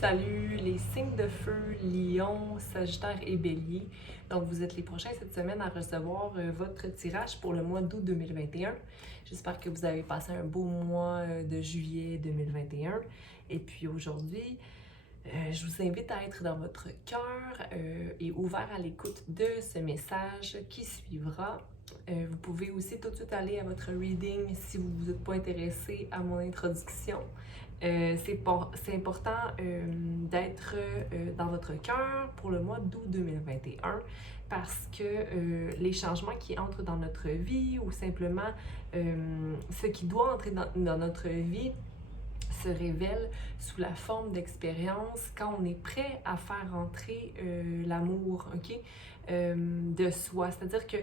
Salut les signes de feu, Lion, Sagittaire et Bélier. Donc vous êtes les prochains cette semaine à recevoir votre tirage pour le mois d'août 2021. J'espère que vous avez passé un beau mois de juillet 2021. Et puis aujourd'hui, je vous invite à être dans votre cœur et ouvert à l'écoute de ce message qui suivra. Vous pouvez aussi tout de suite aller à votre reading si vous n'êtes pas intéressé à mon introduction. C'est important d'être dans votre cœur pour le mois d'août 2021 parce que les changements qui entrent dans notre vie ou simplement ce qui doit entrer dans notre vie se révèle sous la forme d'expérience quand on est prêt à faire entrer l'amour, de soi. C'est-à-dire que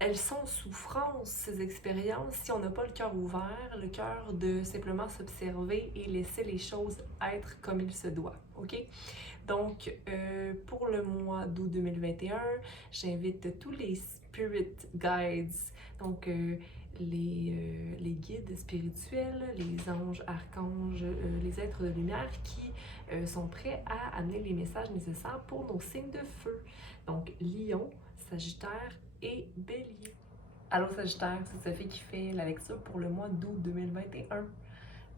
elles sont souffrances, ces expériences, si on n'a pas le cœur ouvert, le cœur de simplement s'observer et laisser les choses être comme il se doit, ok? Donc, pour le mois d'août 2021, j'invite tous les spirit guides, donc les guides spirituels, les anges, archanges, les êtres de lumière qui sont prêts à amener les messages nécessaires pour nos signes de feu. Donc, Lion, Sagittaire et Bélier. Allô Sagittaire, c'est Sophie qui fait la lecture pour le mois d'août 2021.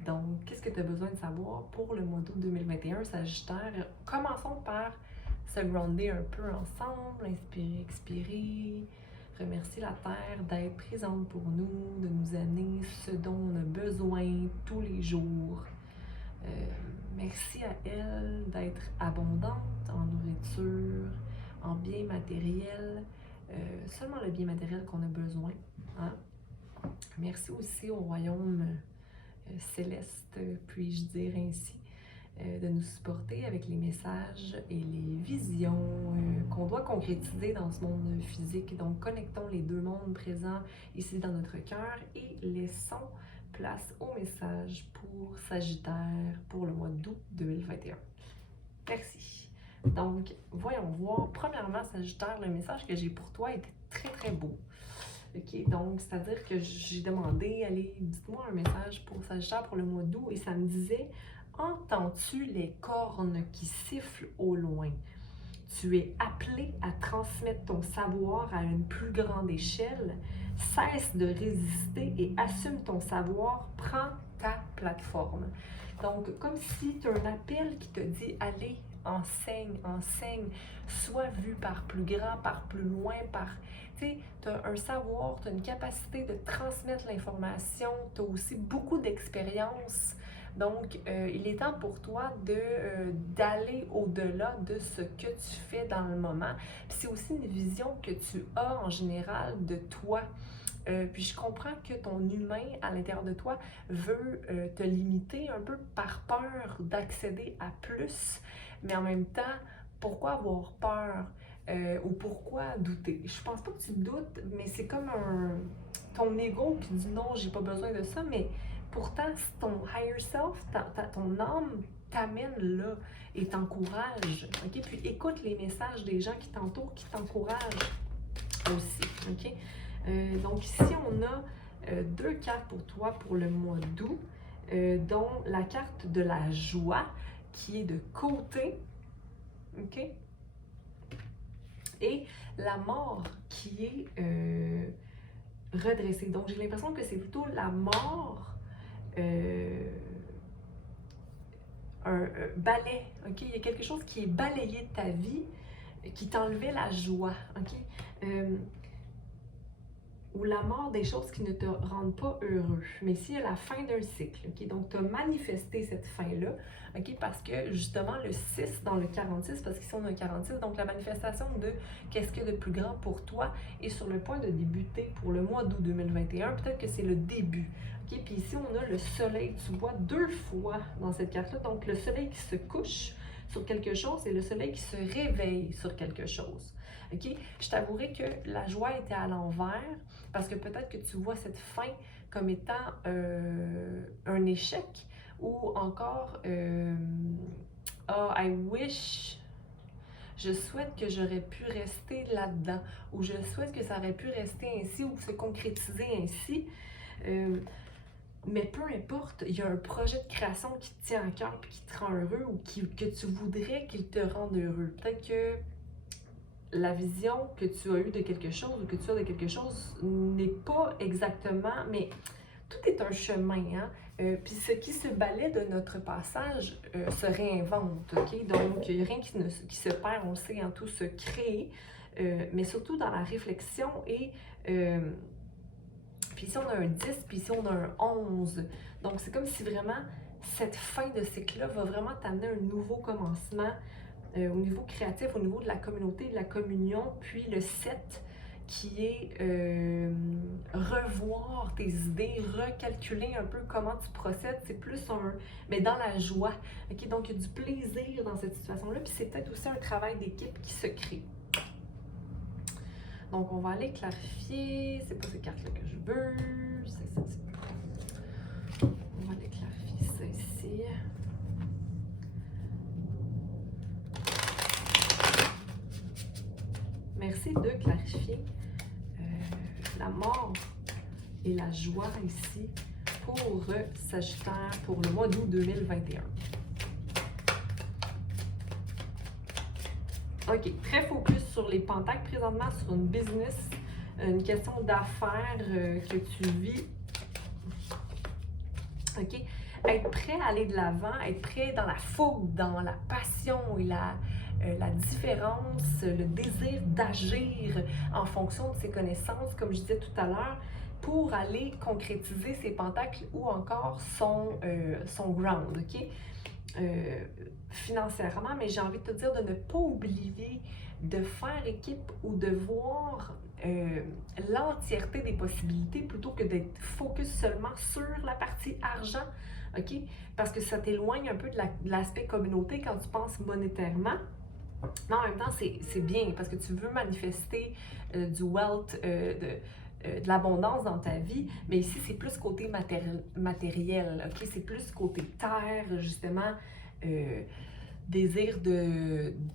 Donc, qu'est-ce que tu as besoin de savoir pour le mois d'août 2021, Sagittaire? Commençons par se grounder un peu ensemble, inspirer, expirer, remercier la Terre d'être présente pour nous, de nous amener ce dont on a besoin tous les jours. Merci à elle d'être abondante en nourriture, en biens matériels, seulement le bien matériel qu'on a besoin. Hein? Merci aussi au royaume céleste, puis-je dire ainsi, de nous supporter avec les messages et les visions qu'on doit concrétiser dans ce monde physique. Donc, connectons les deux mondes présents ici dans notre cœur et laissons place au message pour Sagittaire pour le mois d'août 2021. Merci. Donc, voyons voir. Premièrement, Sagittaire, le message que j'ai pour toi était très beau. Ok, donc, c'est-à-dire que j'ai demandé, allez, dites-moi un message pour Sagittaire pour le mois d'août et ça me disait: entends-tu les cornes qui sifflent au loin? Tu es appelé à transmettre ton savoir à une plus grande échelle. Cesse de résister et assume ton savoir. Prends ta plateforme. Donc, comme si tu as un appel qui te dit: allez, enseigne, sois vu par plus grand, par plus loin, tu sais, tu as un savoir, tu as une capacité de transmettre l'information, tu as aussi beaucoup d'expérience. Donc, il est temps pour toi d'aller au-delà de ce que tu fais dans le moment. Puis c'est aussi une vision que tu as en général de toi. Puis je comprends que ton humain à l'intérieur de toi veut te limiter un peu par peur d'accéder à plus, mais en même temps, pourquoi avoir peur ou pourquoi douter? Je pense pas que tu doutes, mais c'est comme ton ego qui dit non, j'ai pas besoin de ça, mais pourtant, ton higher self, ton âme t'amène là et t'encourage. Ok? Puis écoute les messages des gens qui t'entourent, qui t'encouragent aussi. Ok? Donc ici, on a deux cartes pour toi pour le mois d'août, dont la carte de la joie qui est de côté, ok? Et la mort qui est redressée. Donc j'ai l'impression que c'est plutôt la mort, un balai, ok? Il y a quelque chose qui est balayé de ta vie, qui t'enlevait la joie, ok? Ou la mort des choses qui ne te rendent pas heureux. Mais ici, il y a la fin d'un cycle. Okay? Donc, tu as manifesté cette fin-là, okay? Parce que justement, le 6 dans le 46, parce qu'ici on a un 46, donc la manifestation de qu'est-ce qu'il y a de plus grand pour toi est sur le point de débuter pour le mois d'août 2021. Peut-être que c'est le début. Okay? Puis ici, on a le soleil. Tu vois deux fois dans cette carte-là. Donc, le soleil qui se couche sur quelque chose et le soleil qui se réveille sur quelque chose. Okay? Je t'avouerai que la joie était à l'envers parce que peut-être que tu vois cette fin comme étant un échec ou encore oh, I wish, je souhaite que j'aurais pu rester là-dedans ou je souhaite que ça aurait pu rester ainsi ou se concrétiser ainsi. Mais peu importe, il y a un projet de création qui te tient à cœur et qui te rend heureux ou que tu voudrais qu'il te rende heureux. Peut-être que la vision que tu as eue de quelque chose ou que tu as de quelque chose n'est pas exactement, mais tout est un chemin, hein? Puis ce qui se balaie de notre passage se réinvente, OK? Donc, il n'y a rien qui se perd, on le sait, hein, tout se crée, mais surtout dans la réflexion et... puis ici, on a un 10, puis ici, on a un 11. Donc, c'est comme si vraiment cette fin de cycle-là va vraiment t'amener un nouveau commencement au niveau créatif, au niveau de la communauté, de la communion, puis le 7 qui est revoir tes idées, recalculer un peu comment tu procèdes, c'est plus un, mais dans la joie. Okay? Donc, il y a du plaisir dans cette situation-là, puis c'est peut-être aussi un travail d'équipe qui se crée. Donc, on va aller clarifier, c'est pas ces cartes-là que je veux, c'est ça. On va aller clarifier ça ici. Merci de clarifier la mort et la joie ici pour Sagittaire pour le mois d'août 2021. OK, très focus sur les pentacles présentement, sur une business, une question d'affaires que tu vis. OK, être prêt à aller de l'avant, être prêt dans la fougue, dans la passion et la différence, le désir d'agir en fonction de ses connaissances, comme je disais tout à l'heure, pour aller concrétiser ses pentacles ou encore son ground, OK? Financièrement, mais j'ai envie de te dire de ne pas oublier de faire équipe ou de voir l'entièreté des possibilités plutôt que d'être focus seulement sur la partie argent, OK? Parce que ça t'éloigne un peu de l'aspect communauté quand tu penses monétairement. Mais en même temps, c'est bien parce que tu veux manifester du wealth, de l'abondance dans ta vie, mais ici, c'est plus côté matériel, OK? C'est plus côté terre, justement, désir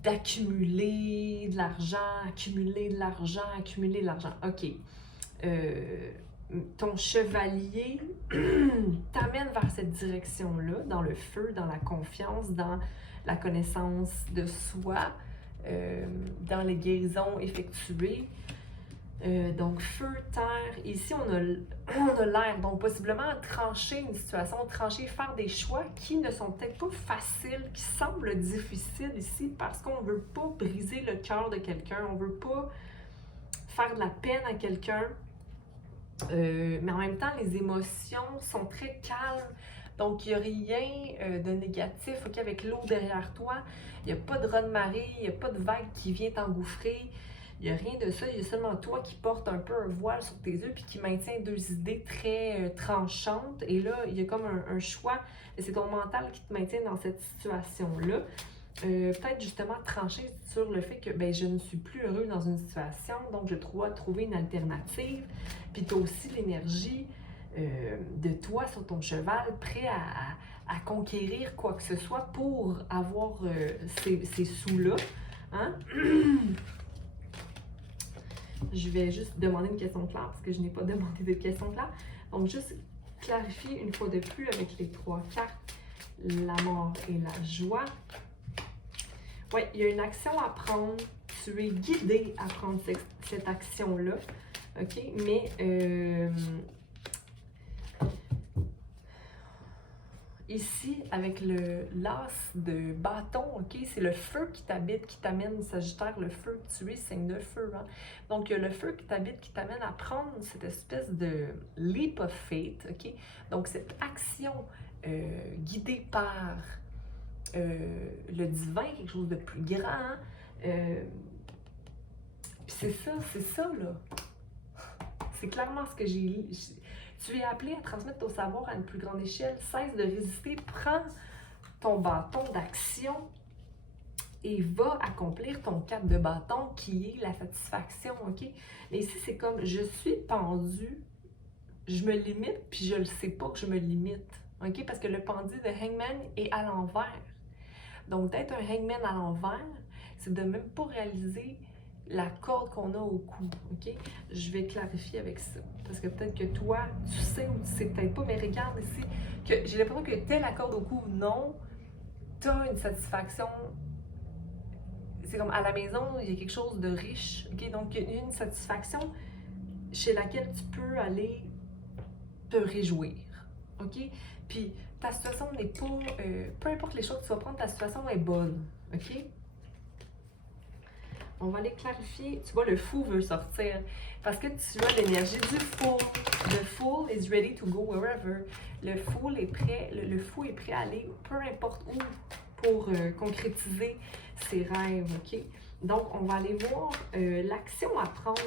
d'accumuler de l'argent, accumuler de l'argent, accumuler de l'argent. OK. Ton chevalier t'amène vers cette direction-là, dans le feu, dans la confiance, dans la connaissance de soi, dans les guérisons effectuées. Donc, feu, terre. Ici, on a l'air. Donc, possiblement trancher une situation, trancher, faire des choix qui ne sont peut-être pas faciles, qui semblent difficiles ici parce qu'on ne veut pas briser le cœur de quelqu'un, on ne veut pas faire de la peine à quelqu'un. Mais en même temps, les émotions sont très calmes. Donc, il n'y a rien de négatif, OK, avec l'eau derrière toi. Il n'y a pas de raz de marée, il n'y a pas de vague qui vient t'engouffrer. Il n'y a rien de ça. Il y a seulement toi qui porte un peu un voile sur tes yeux puis qui maintient deux idées très tranchantes. Et là, il y a comme un choix. C'est ton mental qui te maintient dans cette situation-là. Peut-être justement trancher sur le fait que ben, je ne suis plus heureux dans une situation, donc je dois trouver une alternative. Puis tu as aussi l'énergie de toi sur ton cheval, prêt à conquérir quoi que ce soit pour avoir ces sous-là. Hein? Je vais juste demander une question claire parce que je n'ai pas demandé de question claire. Donc, juste clarifier une fois de plus avec les trois cartes, la mort et la joie. Oui, il y a une action à prendre. Tu es guidé à prendre cette action-là. OK? Mais ici, avec l'as de bâton, OK? C'est le feu qui t'habite, qui t'amène, Sagittaire, le feu. Tu es signe de feu, hein? Donc, il y a le feu qui t'habite, qui t'amène à prendre cette espèce de leap of faith, OK? Donc, cette action guidée par le divin, quelque chose de plus grand. Puis c'est ça, là. C'est clairement ce que j'ai lu. Tu es appelé à transmettre ton savoir à une plus grande échelle. Cesse de résister, prends ton bâton d'action et va accomplir ton cap de bâton qui est la satisfaction, OK? Mais ici, c'est comme, je suis pendu, je me limite, puis je ne sais pas que je me limite, OK? Parce que le pendu de Hangman est à l'envers. Donc, d'être un hangman à l'envers, c'est de même pas réaliser la corde qu'on a au cou, OK? Je vais clarifier avec ça. Parce que peut-être que toi, tu sais ou tu sais peut-être pas, mais regarde ici, que j'ai l'impression que t'as la corde au cou ou non, t'as une satisfaction. C'est comme à la maison, il y a quelque chose de riche, OK? Donc, il y a une satisfaction chez laquelle tu peux aller te réjouir, OK? Puis, ta situation n'est pas... peu importe les choix que tu vas prendre, ta situation est bonne, OK? On va aller clarifier. Tu vois, le fou veut sortir. Parce que tu as l'énergie du fool. The fool is ready to go wherever. Le fou est prêt, le fou est prêt à aller peu importe où pour concrétiser ses rêves, OK? Donc, on va aller voir l'action à prendre,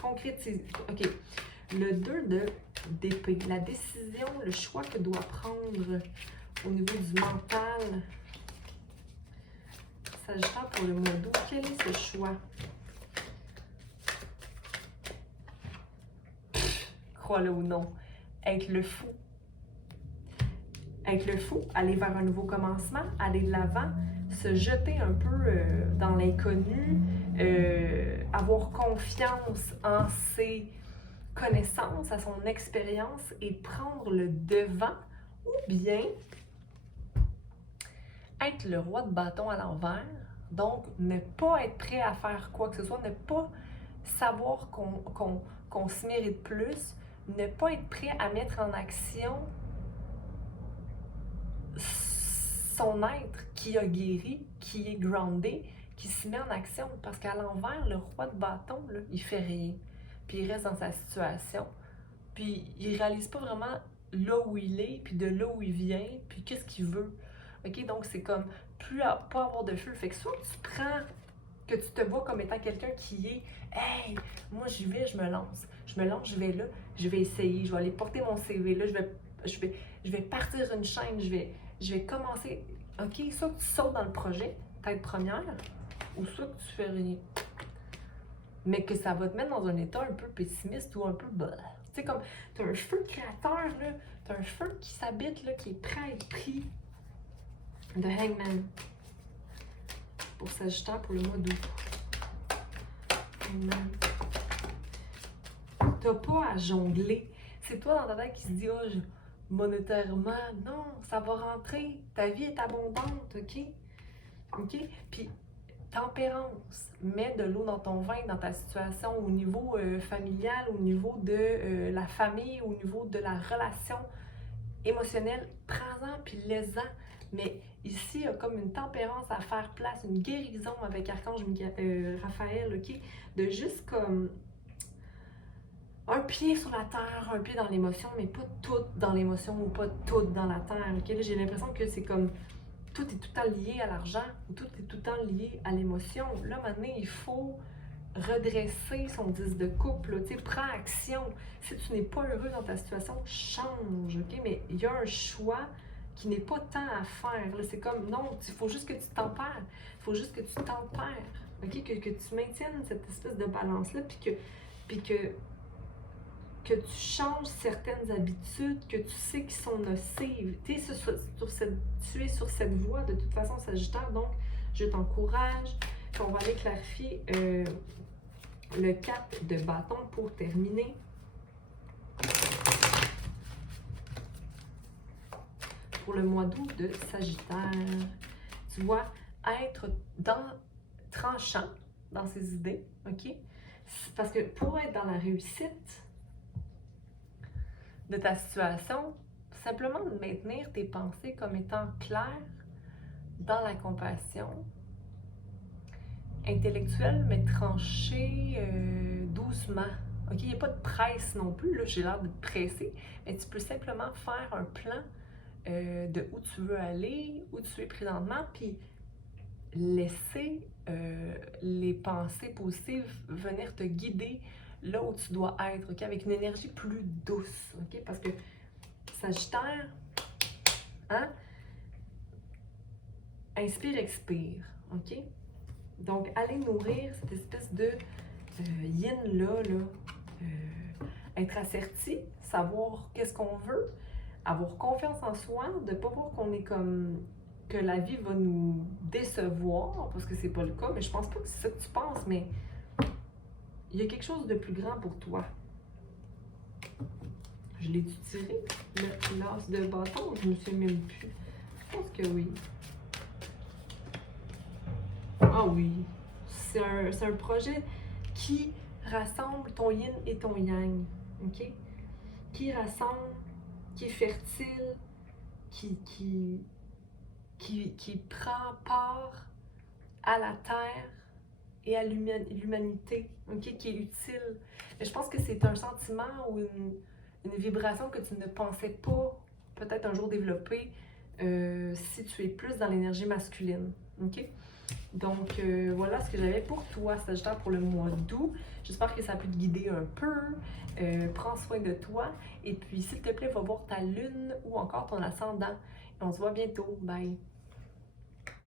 concrétiser. OK. Le 2 d'épée, la décision, le choix que doit prendre au niveau du mental. Sagittaire pour le mois d'août, quel est ce choix? Crois-le ou non, être le fou. Être le fou, aller vers un nouveau commencement, aller de l'avant, se jeter un peu dans l'inconnu, avoir confiance en ses connaissances, à son expérience et prendre le devant, ou bien être le roi de bâton à l'envers, donc ne pas être prêt à faire quoi que ce soit, ne pas savoir qu'on se mérite plus, ne pas être prêt à mettre en action son être qui a guéri, qui est groundé, qui se met en action. Parce qu'à l'envers, le roi de bâton, là, il fait rien. Puis il reste dans sa situation. Puis il réalise pas vraiment là où il est, puis de là où il vient, puis qu'est-ce qu'il veut. OK? Donc c'est comme plus à pas avoir de feu. Fait que soit tu prends, que tu te vois comme étant quelqu'un qui est hey, moi j'y vais, je me lance. Je me lance, je vais là, je vais essayer, je vais aller porter mon CV là, je vais partir une chaîne, je vais commencer. OK, soit que tu sautes dans le projet, tête première, ou soit que tu fais rien. Mais que ça va te mettre dans un état un peu pessimiste ou un peu bah. Tu sais, comme t'as un feu créateur, là, t'as un feu qui s'habite, là, qui est prêt à être pris. De Hangman. Pour Sagittaire pour le mois d'août. Hangman. T'as pas à jongler. C'est toi dans ta tête qui se dit, oh, monétairement, non, ça va rentrer. Ta vie est abondante, OK? OK? Puis, tempérance. Mets de l'eau dans ton vin, dans ta situation au niveau familial, au niveau de la famille, au niveau de la relation émotionnelle. Prends-en puis laisse-en. Mais ici, il y a comme une tempérance à faire place, une guérison avec Archange Raphaël, OK? De juste comme un pied sur la terre, un pied dans l'émotion, mais pas tout dans l'émotion ou pas tout dans la terre, OK? Là, j'ai l'impression que c'est comme tout est tout le temps lié à l'argent ou tout est tout le temps lié à l'émotion. Là, maintenant, il faut redresser son 10 de couple, tu sais, prends action. Si tu n'es pas heureux dans ta situation, change, OK? Mais il y a un choix qui n'est pas tant à faire. C'est comme, non, il faut juste que tu tempères. Il faut juste que tu tempères, OK? Que tu maintiennes cette espèce de balance-là, puis que tu changes certaines habitudes que tu sais qui sont nocives. Tu es sur cette voie de toute façon, Sagittaire, donc je t'encourage. On va aller clarifier le 4 de bâton pour terminer. Pour le mois d'août de Sagittaire, tu vois, être tranchant dans ses idées, OK? Parce que pour être dans la réussite de ta situation, simplement de maintenir tes pensées comme étant claires dans la compassion, intellectuelle, mais tranchée doucement. OK? Il n'y a pas de presse non plus, là, j'ai l'air de te presser, mais tu peux simplement faire un plan de où tu veux aller, où tu es présentement, puis laisser les pensées positives venir te guider là où tu dois être, OK? Avec une énergie plus douce, OK? Parce que Sagittaire, hein? Inspire, expire, OK? Donc, allez nourrir cette espèce de yin-là, être asserti, savoir qu'est-ce qu'on veut, avoir confiance en soi, de ne pas voir qu'on est comme que la vie va nous décevoir, parce que c'est pas le cas, mais je pense pas que c'est ça que tu penses, mais il y a quelque chose de plus grand pour toi. Je l'ai-tu tiré, l'as de bâton? Je me souviens même plus. Je pense que oui. Ah oui. C'est un projet qui rassemble ton yin et ton yang. OK? Qui rassemble, qui est fertile, qui prend part à la terre et à l'humanité, okay? Qui est utile. Mais je pense que c'est un sentiment ou une vibration que tu ne pensais pas peut-être un jour développer si tu es plus dans l'énergie masculine. OK? Donc, voilà ce que j'avais pour toi, Sagittaire, pour le mois d'août. J'espère que ça a pu te guider un peu. Prends soin de toi. Et puis, s'il te plaît, va voir ta lune ou encore ton ascendant. Et on se voit bientôt. Bye!